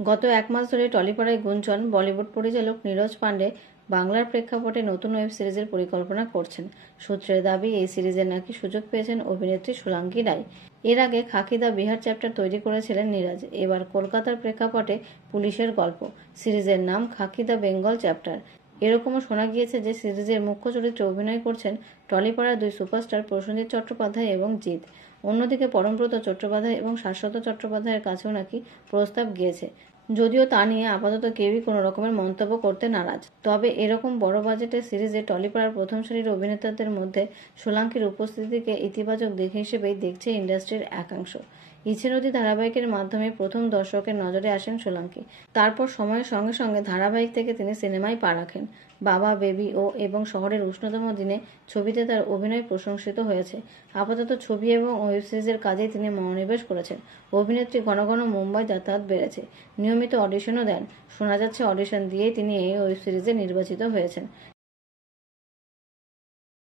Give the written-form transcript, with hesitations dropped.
গত এক মাস ধরে টলিপাড়ায় গুঞ্জন বলিউড পরিচালক নীরজ পান্ডে বাংলার প্রেক্ষাপটে নতুন ওয়েব সিরিজের পরিকল্পনা করছেন। সূত্রের দাবি, এই সিরিজে নাকি সুযোগ পেয়েছেন অভিনেত্রী সোলাঙ্কি রায়। এর আগে খাকি দ্য বিহার চ্যাপ্টার তৈরি করেছিলেন নীরজ। এবার কলকাতার প্রেক্ষাপটে পুলিশের গল্প। সিরিজের নাম খাকি দ্য বেঙ্গল চ্যাপ্টার। এরকমও শোনা গিয়েছে যে সিরিজের মুখ্য চরিত্রে অভিনয় করছেন টলিপাড়ার দুই সুপারস্টার প্রসেনজিৎ চট্টোপাধ্যায় এবং জিৎ। অন্যদিকে পরমব্রত চট্টোপাধ্যায় এবং শাশ্বত চট্টোপাধ্যায়ের কাছেও নাকি প্রস্তাব গিয়েছে, যদিও তা নিয়ে আপাতত কেউই কোনো রকমের মন্তব্য করতে নারাজ। তবে এরকম বড় বাজেটের সিরিজে টলিপাড়ার প্রথম সারির অভিনেতাদের মধ্যে সোলাঙ্কির উপস্থিতিকে ইতিবাচক দিক হিসেবেই দেখছে ইন্ডাস্ট্রির একাংশ। ইছেনদী ধারাবাহিকের মাধ্যমে প্রথম দর্শকের নজরে আসেন সোলাঙ্কি। তারপর সময়ের সঙ্গে সঙ্গে ধারাবাহিক থেকে তিনি সিনেমায় পা রাখেন। বাবা, বেবি ও এবং শহরের উষ্ণতম দিনে ছবিতে তার অভিনয় প্রশংসিত হয়েছে। আপাতত ছবি এবং ওয়েব সিরিজের কাজেই তিনি মনোনিবেশ করেছেন। অভিনেত্রী ঘন ঘন মুম্বাই যাতায়াত বেড়েছে। নিয়মিত অডিশনও দেন। শোনা যাচ্ছে অডিশন দিয়েই তিনি এই ওয়েব সিরিজে নির্বাচিত হয়েছেন।